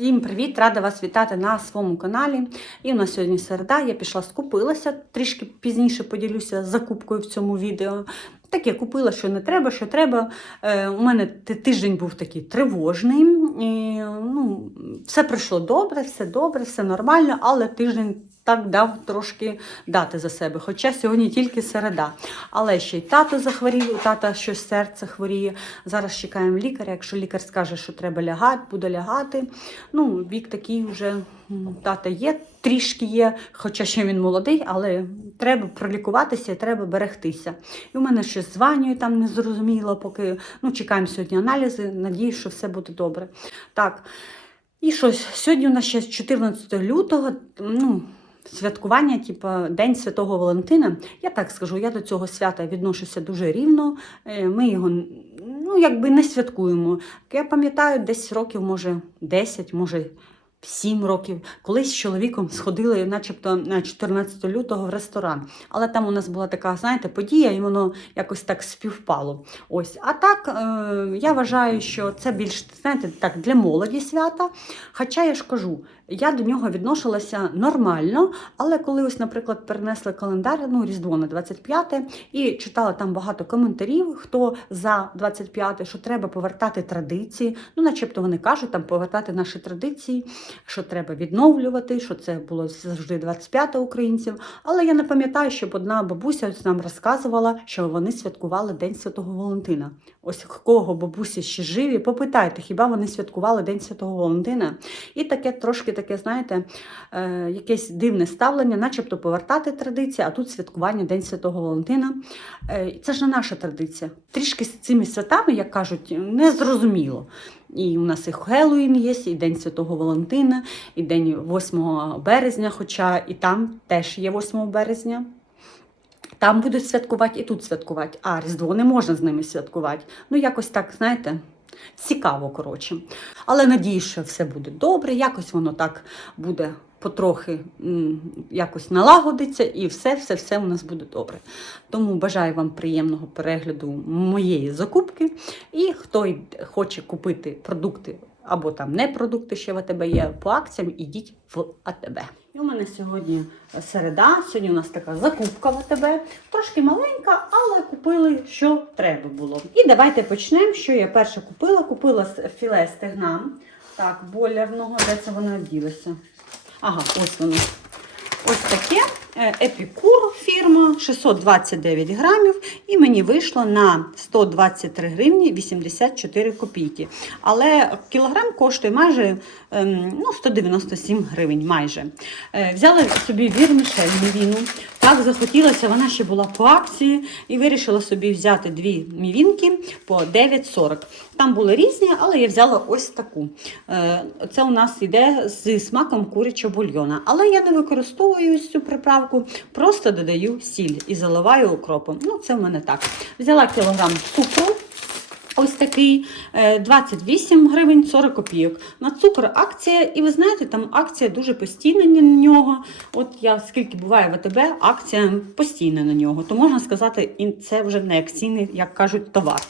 Всім привіт! Рада вас вітати на своєму каналі. І у нас сьогодні середа. Я пішла скупилася, трішки пізніше поділюся закупкою в цьому відео. Так я купила, що не треба, що треба. Е, у мене тиждень був такий тривожний. І, ну, все пройшло добре, все добре, все нормально, але тиждень так дав трошки дати за себе. Хоча сьогодні тільки середа. Але ще й тато захворів, у тата щось серце хворіє. Зараз чекаємо лікаря. Якщо лікар скаже, що треба лягати, буде лягати. Ну, вік такий вже тата є, трішки є, хоча ще він молодий, але треба пролікуватися і треба берегтися. І у мене щось званює там незрозуміло, поки ну, чекаємо сьогодні аналізи. Надіюсь, що все буде добре. Так. І щось, сьогодні у нас ще 14 лютого, ну, святкування, типу День Святого Валентина. Я так скажу, я до цього свята відношуся дуже рівно. Е, Ми його ну, якби не святкуємо. Я пам'ятаю, десь років, може, 10, може. 7 років. Колись з чоловіком сходили, начебто, на 14 лютого в ресторан. Але там у нас була така, знаєте, подія, і воно якось так співпало. Ось. А так, е, я вважаю, що це більш, знаєте, так, для молоді свята. Хоча я ж кажу, я до нього відношилася нормально, але коли ось, наприклад, перенесли календар, ну, Різдво на 25 і читала там багато коментарів, хто за 25, що треба повертати традиції. Ну, начебто вони кажуть, там повертати наші традиції, що треба відновлювати, що це було завжди 25 українців. Але я не пам'ятаю, щоб одна бабуся ось нам розказувала, що вони святкували День Святого Валентина. Ось кого бабусі ще живі, попитайте, хіба вони святкували День Святого Валентина? І таке трошки таке, знаєте, е, якесь дивне ставлення, начебто повертати традиції, а тут святкування День Святого Валентина. Е, це ж не наша традиція. Трішки з цими святами, як кажуть, не зрозуміло. І у нас і Хеллоуін є, і День Святого Валентина, і День 8 березня, хоча і там теж є 8 березня. Там будуть святкувати і тут святкувати, а Різдво не можна з ними святкувати. Ну, якось так, знаєте, цікаво, коротше. Але надію, що все буде добре, якось воно так буде потрохи якось налагодиться, і все, все, все у нас буде добре. Тому бажаю вам приємного перегляду моєї закупки. І хто хоче купити продукти або там не продукти, що в АТБ є по акціям, ідіть в АТБ. І у мене сьогодні середа, сьогодні у нас така закупка в АТБ, трошки маленька, але купили, що треба було. І давайте почнемо. Що я перше купила? Купила філе стегна, так, бойлерного, де це воно ділося. Ага, ось воно. Ось таке е, епікур фірма 629 грамів, і мені вийшло на 123 гривні 84 копійки. Але кілограм коштує майже ем, ну, 197 гривень. майже. Е, Взяла собі вірмішель мівіну. Так захотілося, вона ще була по акції, і вирішила собі взяти дві мівінки по 9,40. Там були різні, але я взяла ось таку. Е, Це у нас йде зі смаком курячого бульйона. Але я не використовую цю приправку, просто додаю сіль і заливаю укропом. Ну, це в мене так. Взяла кілограм цукру. Ось такий е, 28 гривень 40 копійок. На цукор акція, і ви знаєте, там акція дуже постійна на нього. От я скільки буває в АТБ, акція постійна на нього. То можна сказати, це вже не акційний, як кажуть, товар.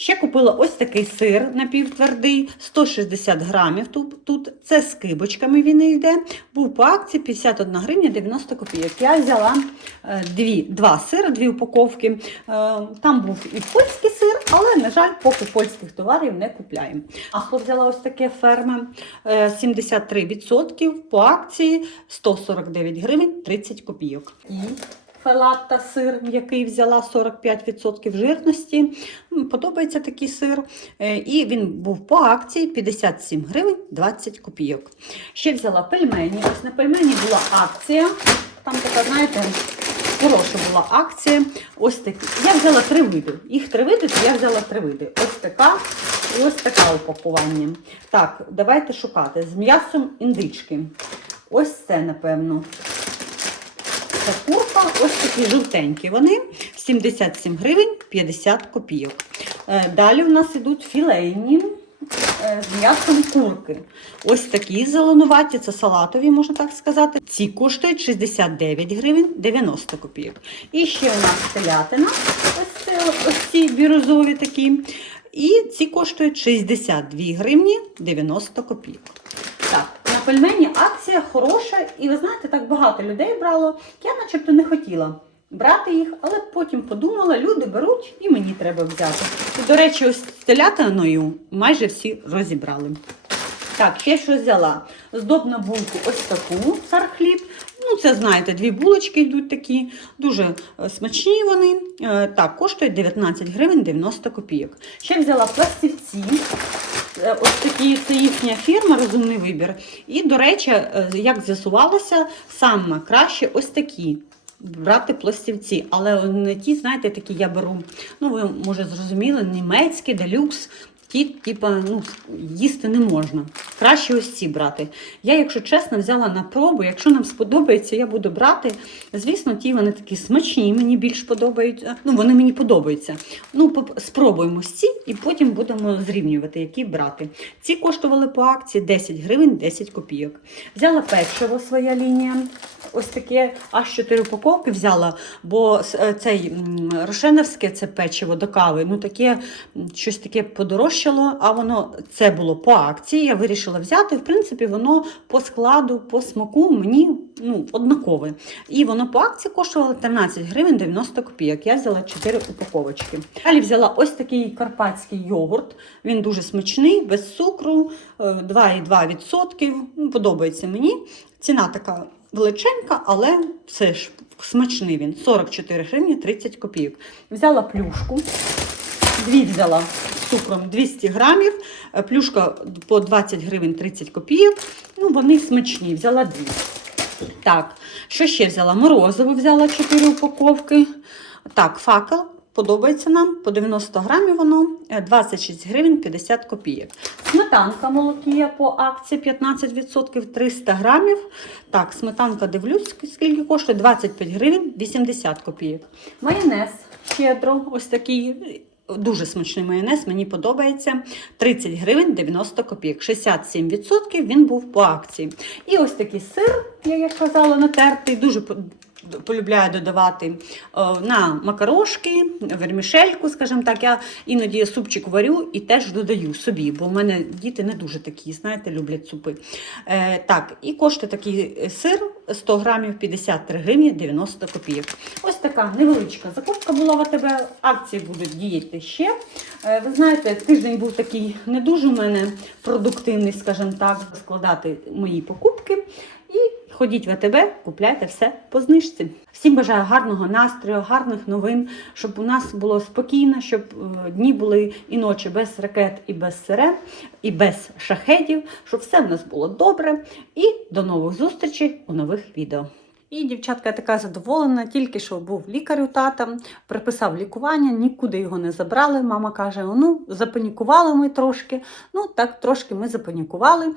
Ще купила ось такий сир напівтвердий, 160 грамів тут. тут. Це з кибочками він йде. Був по акції 51 гривня 90 копійок. Я взяла е, дві, два сири, дві упаковки. Е, Там був і польський сир, але, на жаль, поки польських товарів не купляємо. А хто взяла ось таке ферме е, 73% по акції 149 гривень 30 копійок. І Фелатта сир, який взяла 45% жирності. Подобається такий сир. Е, І він був по акції 57 гривень 20 копійок. Ще взяла пельмені. Ось на пельмені була акція. Там така, знаєте, хороша була акція. Ось такі. Я взяла три види. Їх три види, то я взяла три види. Ось така і ось така упакування. Так, давайте шукати. З м'ясом індички. Ось це, напевно. Це курка, ось такі жовтенькі вони, 77 гривень 50 копійок. Е, Далі у нас ідуть філейні е, з м'ясом курки. Ось такі зеленуваті, це салатові, можна так сказати. Ці коштують 69 гривень 90 копійок. І ще у нас телятина, ось, це, ось ці бірюзові такі. І ці коштують 62 гривні 90 копійок. Пельмені акція хороша, і ви знаєте, так багато людей брало. Я начебто не хотіла брати їх, але потім подумала, люди беруть і мені треба взяти. І, до речі, ось телятиною майже всі розібрали. Так, ще що взяла. Здобну булку ось таку цар-хліб. Ну, це знаєте, дві булочки йдуть такі, дуже е, смачні вони. Е, Так, коштують 19 гривень 90 копійок. Ще взяла пластівці. Е, Ось такі це їхня фірма, розумний вибір. І, до речі, е, як з'ясувалося, саме краще ось такі. Брати пластівці, але не ті, знаєте, такі я беру. Ну, ви може зрозуміли, німецькі, делюкс. Ті, типа, ну, їсти не можна. Краще ось ці брати. Я, якщо чесно, взяла на пробу. Якщо нам сподобається, я буду брати. Звісно, ті вони такі смачні, мені більш подобаються. Ну, вони мені подобаються. Ну, спробуємо ці і потім будемо зрівнювати, які брати. Ці коштували по акції 10 гривень 10 копійок. Взяла печиво своя лінія. Ось таке аж 4 упаковки взяла, бо е, цей рошеновське це печиво до кави, ну таке щось таке подорожчало, а воно це було по акції. Я вирішила взяти. В принципі, воно по складу, по смаку мені ну, однакове. І воно по акції коштувало 13 гривень 90 копійок. Я взяла 4 упаковочки. Далі взяла ось такий карпатський йогурт. Він дуже смачний, без цукру, е, 2,2%. Ну, Подобається мені. Ціна така величенька, але все ж смачний він. 44 гривні 30 копійок. Взяла плюшку. Дві взяла з цукром 200 грамів, е, плюшка по 20 гривень 30 копійок. Ну, вони смачні. Взяла дві. Так, що ще взяла? Морозиво взяла 4 упаковки. Так, факел. Подобається нам по 90 грамів воно е, 26 гривень 50 копійок. Сметанка молокія по акції 15% 300 грамів. Так, сметанка дивлюсь, скільки коштує 25 гривень 80 копійок. Майонез щедро, ось такий. Дуже смачний майонез, мені подобається. 30 гривень 90 копійок. 67% він був по акції. І ось такий сир, я як казала, натертий. Дуже полюбляю додавати е, на макарошки, вермішельку, скажімо так. Я іноді супчик варю і теж додаю собі, бо в мене діти не дуже такі, знаєте, люблять супи. Е, так, і коштує такий сир 100 грамів 53 гривні 90 копійок. Ось така невеличка закупка була в АТБ. Акції будуть діяти ще. Е, ви знаєте, тиждень був такий не дуже у мене продуктивний, скажімо так, складати мої покупки. І ходіть в АТБ, купляйте все по знижці. Всім бажаю гарного настрою, гарних новин, щоб у нас було спокійно, щоб е, дні були і ночі без ракет, і без сирен, і без шахедів, щоб все в нас було добре. І до нових зустрічей у нових відео. І дівчатка така задоволена, тільки що був лікар у тата, приписав лікування, нікуди його не забрали. Мама каже: ну, запанікували ми трошки. Ну, так трошки ми запанікували,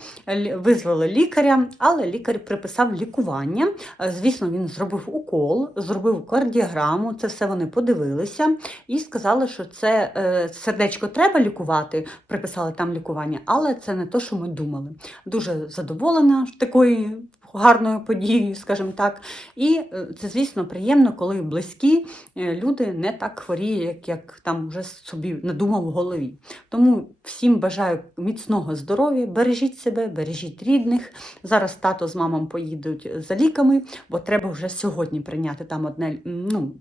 визвали лікаря, але лікар приписав лікування. Е, Звісно, він зробив укол, зробив кардіограму, це все вони подивилися і сказали, що це е, сердечко треба лікувати, приписали там лікування, але це не те, що ми думали. Дуже задоволена такою гарною подією, скажімо так. І е, це, звісно, приємно, коли близькі е, люди не так хворіють, як, як там вже собі надумав в голові. Тому всім бажаю міцного здоров'я, бережіть себе, бережіть рідних. Зараз тато з мамою поїдуть за ліками, бо треба вже сьогодні прийняти там одне ну,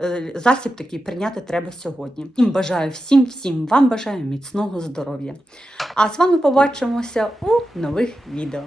е, засіб такий прийняти треба сьогодні. Всім бажаю всім, всім вам бажаю міцного здоров'я. А з вами побачимося у нових відео.